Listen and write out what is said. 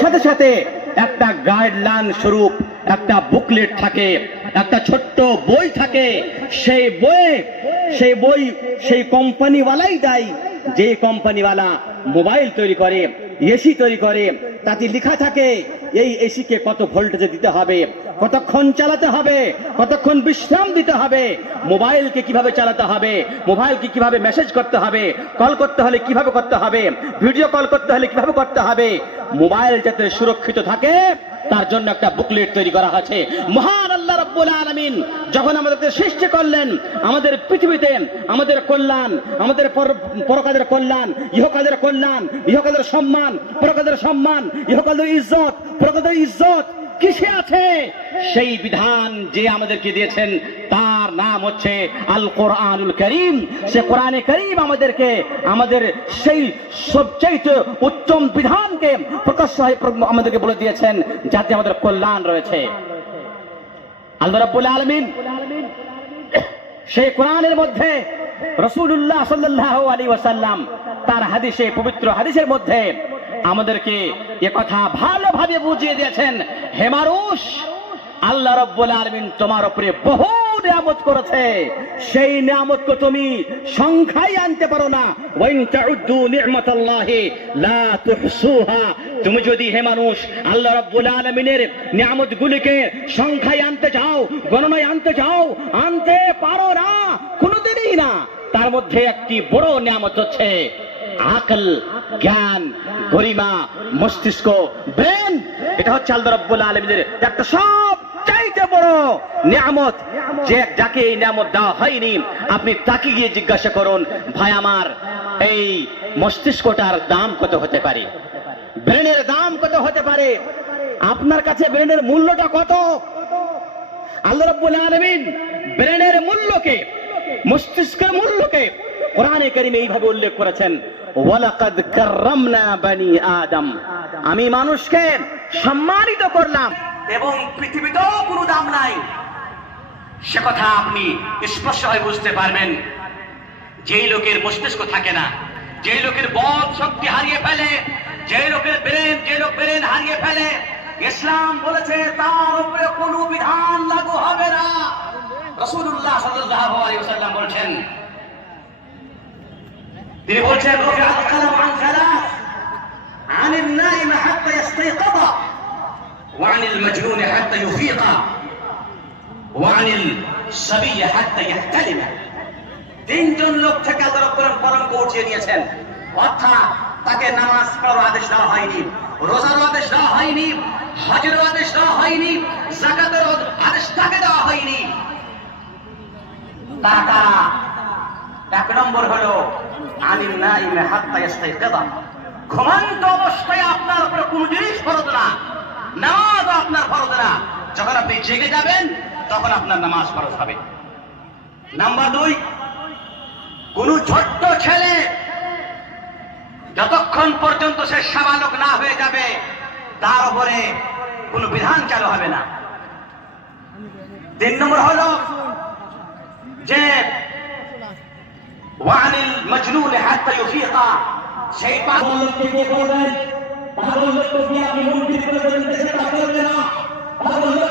সাথে সাথে একটা গাইডলাইন স্বরূপ, একটা বুকলেট থাকে, একটা ছোট্ট বই থাকে। সেই বই সেই বই সেই কোম্পানিওয়ালাই দেয়। যে কোম্পানিওয়ালা মোবাইল তৈরি করে এসি তৈরি করে, তাতে লেখা থাকে এই এসিকে কত ভোল্টেজে দিতে হবে? কতক্ষণ চালাতে হবে? কতক্ষণ বিশ্রাম দিতে হবে? মোবাইলকে কীভাবে চালাতে হবে? মোবাইলকে কীভাবে মেসেজ করতে হবে? কল করতে হলে কীভাবে করতে হবে? ভিডিও কল করতে হলে কীভাবে করতে হবে? মোবাইল যাতে সুরক্ষিত থাকে, তার জন্য একটা বুকলেট তৈরি করা আছে। মহান রাব্বুল আলামিন যখন আমাদেরকে সৃষ্টি করলেন, আমাদের পৃথিবীতে আমাদের কল্যাণ, আমাদের পর- পরকালের কল্যাণ, ইহকালের কল্যাণ, ইহকালের সম্মান, পরকালের সম্মান, ইহকালের ইজ্জত, পরকালের ইজ্জত কিসে আছে? সেই বিধান যে আমাদেরকে দিয়েছেন, তার নাম হচ্ছে আল কোরআনুল করিম। সে কোরআনে করিম আমাদেরকে, আমাদের সেই সবচাইতে উত্তম বিধানকে প্রকাশ্য আমাদেরকে বলে দিয়েছেন, যাতে আমাদের কল্যাণ রয়েছে। আল্লাহ সেই কোরআনের মধ্যে রসুল্লাহ সাল্লাহ আলী ওয়াসাল্লাম তার হাদিসে, পবিত্র হাদিসের মধ্যে আমাদেরকে এ কথা ভালোভাবে বুঝিয়ে দিয়েছেন হেমারুষ আল্লাহ রব্বুল আলমিন তোমার উপরে বহু নিয়ামত করেছে। সেই নিয়ামতকে তুমি সংখ্যায় আনতে পারো না। তুমি যদি হে মানুষ, আল্লাহ রাব্বুল আলামিনের নিয়ামতগুলিকে সংখ্যায় আনতে চাও, গণনায় আনতে চাও, আনতে পারো না, কোনোদিনই না। তার মধ্যে একটি বড় নিয়ামত হচ্ছে আকল, জ্ঞান, গরিমা, মস্তিষ্ক, ব্রেন। এটা হচ্ছে আল্লাহ রাব্বুল আলামিনের, একটা সব চাইতে বড় নিয়ামত। যে যাকে এই নিয়ামত দেওয়া হয়নি, আপনি তাকে গিয়ে জিজ্ঞাসা করুন, ভাই আমার, এই মস্তিষ্কটার দাম কত হতে পারে? ব্রেনের দাম কত হতে পারে? আপনার কাছে ব্রেনের মূল্যটা কত? আল্লাহ রাব্বুল আলামিন ব্রেনের মূল্যকে, মস্তিষ্কের মূল্যকে কোরআনে এইভাবে উল্লেখ করেছেন, ওয়ালাকাদ কাররামনা বানি আদম। আমি মানুষকে সম্মানিত করলাম। এবং পৃথিবীতেও কোনো দাম নাই। সে কথা আপনি স্পষ্ট হয়ে বুঝতে পারবেন। যেই লোকের মস্তিষ্ক থাকে না, যেই লোকের বল শক্তি হারিয়ে ফেলে, যেই লোকের ব্রেন যে লোক ব্রেন হারিয়ে ফেলে, ইসলাম বলেছে তার উপরে কোনো বিধান লাগু হবে না। রসুল্লাহ আলাইহি বলছেন, তিনি বলছেন وعن المجنون حتى يفيق وعن الصبي حتى يحتلم তিনজন লোক থেকে আল্লাহ রাব্বুল আলামিন পরমকে উঠিয়ে নিয়েছেন অর্থাৎ তাকে নামাজ পড়ার আদেশ দেওয়া হয়নি রোজার আদেশ দেওয়া হয়নি হজের আদেশ দেওয়া হয়নি জাকাতের আদেশ তাকে দেওয়া হয়নি টাকা এক নম্বর হলো আনিল নাইমে হাত্তা ইস্তাইকাদা ঘুমন্ত অবস্থায় আপনার উপরে কোনো জিনিস ফরজ না নামাজ আপনার ফরজ না যখন আপনি জেগে যাবেন, তখন আপনার নামাজ ফরজ হবে। নাম্বার দুই, কোন ছোট্ট ছেলে যতক্ষণ পর্যন্ত সে সাবালক না হয়ে যাবে, তার উপরে কোন বিধান চালু হবে না। তিন নম্বর হলো যে, ওয়ানিল মজনুন ইউফিকা, সেই পাগল লোককে করবেন পাগল না